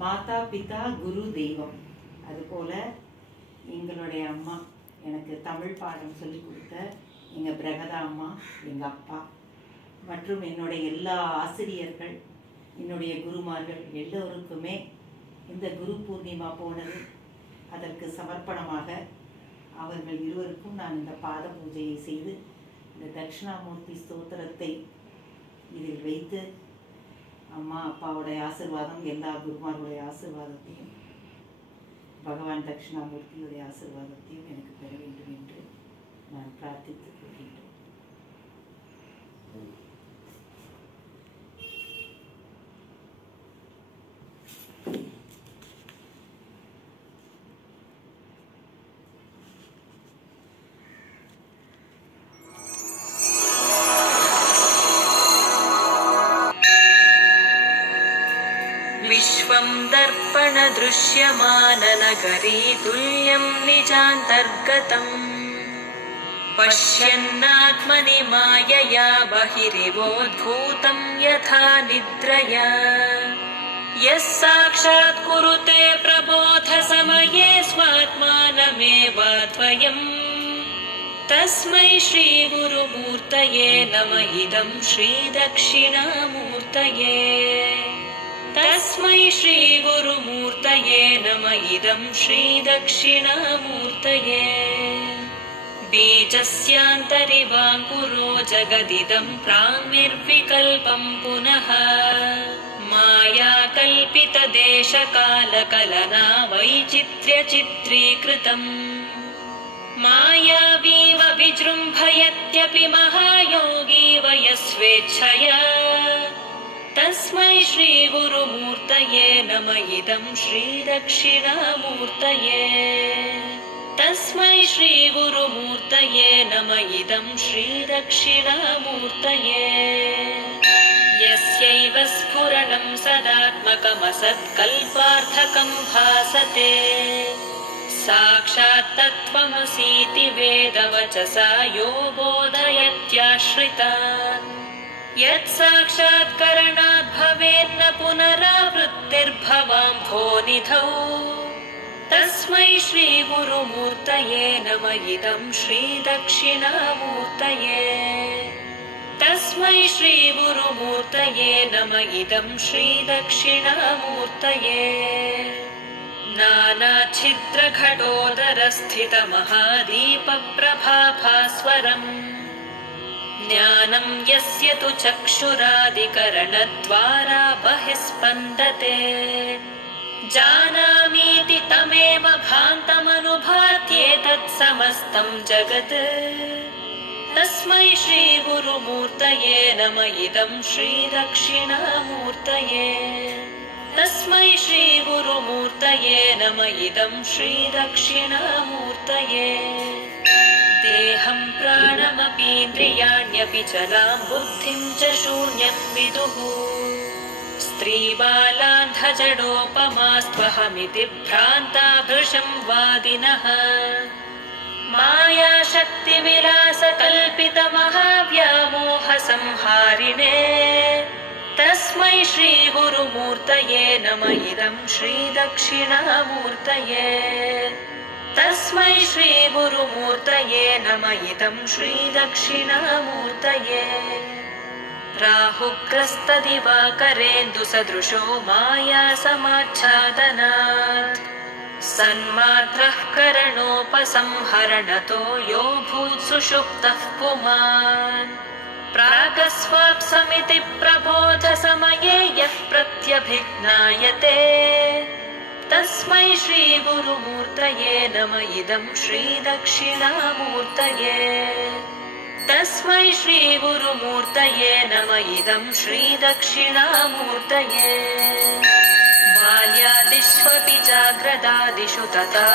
மாதா பிதா குரு தெய்வம். அதுபோல் எங்களுடைய அம்மா எனக்கு தமிழ் பாடம் சொல்லிக் கொடுத்த எங்கள் பிரகதா அம்மா, எங்கள் அப்பா மற்றும் என்னுடைய எல்லா ஆசிரியர்கள், என்னுடைய குருமார்கள் எல்லோருக்குமே இந்த குரு பூர்ணிமா போனது அதற்கு சமர்ப்பணமாக அவர்கள் இருவருக்கும் நான் இந்த பாத பூஜையை செய்து இந்த தட்சிணாமூர்த்தி ஸ்தோத்திரத்தை இதில் வைத்து அம்மா அப்பாவுடைய ஆசீர்வாதம், எல்லா குருமார்களுடைய ஆசீர்வாதத்தையும், பகவான் தட்சிணாமூர்த்தியுடைய ஆசீர்வாதத்தையும் எனக்கு பெற வேண்டும் என்று நான் பிரார்த்தித்துக் கொள்கின்றேன். विश्वं दर्पण दृश्यमाननगरी तुल्यं निजान्तर्गतम् पश्यन्नात्मनि मायया बहिरिवोद्भूतं यथा निद्रया यः साक्षात् कुरुते प्रबोधसमये स्वात्मानमेवाद्वयम् तस्मै श्रीगुरुमूर्तये नमः इदं श्रीदक्षिणामूर्तये तस्मै श्रीगुरुमूर्तये नमः इदं श्रीदक्षिणामूर्तये बीजस्यान्तरिवाङ्कुरो जगदिदं प्राङ्निर्विकल्पं पुनः मायाकल्पितदेशकालकलना वैचित्र्यचित्रीकृतम् मायावीव विजृम्भयत्यपि महायोगी वयस्वेच्छया तस्मै श्रीगुरुमूर्तये नमः इदं श्रीदक्षिणामूर्तये तस्मै श्रीगुरुमूर्तये नमः इदं श्रीदक्षिणामूर्तये यस्यैव स्फुरणं सदात्मकमसत्कल्पार्थकं भासते साक्षात् तत्त्वमसीति वेदवचसा यो बोधयत्याश्रितान् यत् साक्षात्करणात् भवेन्न पुनरावृत्तिर्भवाम्भोनिधौ तस्मै श्रीगुरुमूर्तये नमः इदं श्रीदक्षिणामूर्तये तस्मै श्रीगुरुमूर्तये नमः इदं श्रीदक्षिणामूर्तये नानाच्छिद्रघटोदरस्थितमहादीपप्रभाभास्वरम् ज्ञानं यस्य तु चक्षुरादिकरणद्वारा बहिस्पन्दते जानामीति तमेव भान्तमनुभात्येतत् समस्तं जगत् तस्मै श्रीगुरुमूर्तये नमः इदं श्रीदक्षिणामूर्तये तस्मै श्रीगुरुमूर्तये नमः इदं श्रीदक्षिणामूर्तये देहं प्राणमपीन्द्रियाण्यपि चलां बुद्धिं च शून्यं विदुः स्त्रीबालान्धजडोपमास्त्वहमिति भ्रान्ता भृशं वादिनः मायाशक्तिविलासकल्पितमहाव्यामोहसंहारिणे तस्मै श्रीगुरुमूर्तये नमः इदं श्रीदक्षिणामूर्तये तस्मै श्रीगुरुमूर्तये नमः इदं श्रीदक्षिणामूर्तये राहुग्रस्तदिवाकरेन्दुसदृशो मायासमाच्छादनात् सन्मात्रः करणोपसंहरणतो यो भूत्सुषुप्तः पुमान् प्रागस्वाप्समिति प्रबोधसमये यः प्रत्यभिज्ञायते तस्मै श्रीगुरुमूर्तये नमः इदं श्रीदक्षिणामूर्तये तस्मै श्रीगुरुमूर्तये नमः इदं श्रीदक्षिणामूर्तये बाल्यादिष्वपि जाग्रदादिषु तथा